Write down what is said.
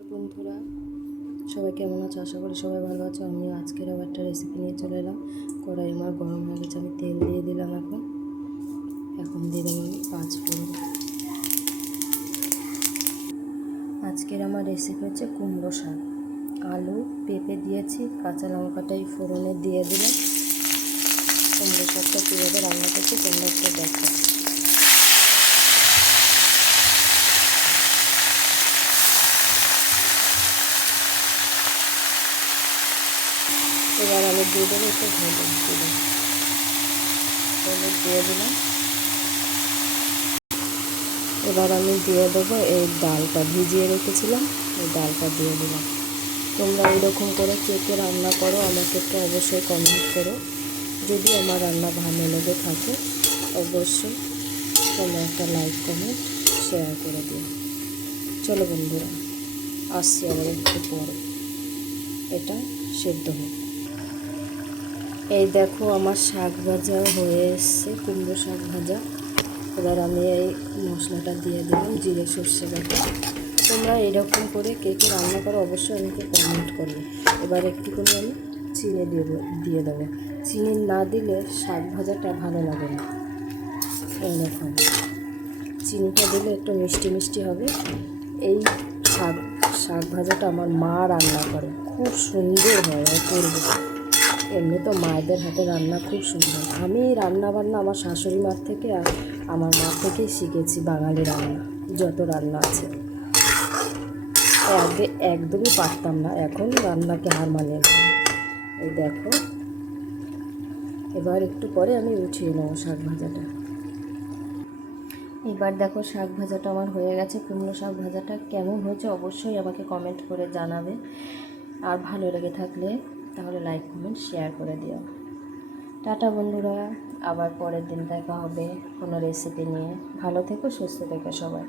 বন্ধুরা, সবাই কেমন আছো? আশা করি সবাই ভালো আছো। আমিও আজকের আবার একটা রেসিপি নিয়ে চলে এলাম। কড়াই আমার গরম হয়ে গেছে, আমি তেল দিয়ে দিলাম। এখন দিয়ে দেবো আমি 5 ফোড়ন। আজকের আমার রেসিপি হচ্ছে কুমড়ো শাক। আলু পেঁপে দিয়েছি, কাঁচা লঙ্কাটাই ফোড়নে দিয়ে দিলাম। কুমড়ো শাকটা কীভাবে রান্না করছি তোমরা একটু দেখো। এবার আমি দিয়ে দেবো একটু হলুদ দিয়ে দিলাম। এবার আমি দিয়ে দেবো এই ডালটা ভিজিয়ে রেখেছিলাম, এই ডালটা দিয়ে দিলাম। তোমরা এরকম করে কে কে রান্না করো আমাকে একটু অবশ্যই কমেন্ট করো। যদি আমার রান্না ভালো লেগে থাকে অবশ্যই তোমরা একটা লাইক কমেন্ট শেয়ার করে দিও। চলো বন্ধুরা, আসছি আবার একটু পরে, এটা সেদ্ধ হোক। এই দেখো আমার শাক ভাজা হয়ে এসছে, কুমড়ো শাক ভাজা। এবার আমি এই মশলাটা দিয়ে দিলাম, জিরে সর্ষে বাটা। তোমরা এরকম করে কে কে রান্না করো অবশ্যই আমাকে কমেন্ট করবে। এবার একটু করে আমি চিনি দিয়ে দেবো। চিনি না দিলে শাক ভাজাটা ভালো লাগে না। এরকম চিনিটা দিলে একটু মিষ্টি মিষ্টি হবে। এই শাক ভাজাটা আমার মা রান্না করে, খুব সুন্দর হয়, অপূর্ব। এমনি তো মায়েদের হাতে রান্না খুব সুন্দর। আমি রান্না বান্না আমার শাশুড়ি মার থেকে আর আমার মা থেকেই শিখেছি বাঙালি রান্না, যত রান্না আছে। আগে একদমই পারতাম না, এখন রান্নাকে হার মানিয়ে দিই। এই দেখো, এবার একটু পরে আমি উঠিয়ে নেবো শাক ভাজাটা। এবার দেখো শাক ভাজাটা আমার হয়ে গেছে। কুমড়ো শাক ভাজাটা কেমন হয়েছে অবশ্যই আমাকে কমেন্ট করে জানাবে। আর ভালো লেগে থাকলে তাহলে লাইক কমেন্ট শেয়ার করে দিও। টাটা বন্ধুরা, আবার পরের দিন দেখা হবে কোনো রেসিপি নিয়ে। ভালো থেকো, সুস্থ থেকো সবাই।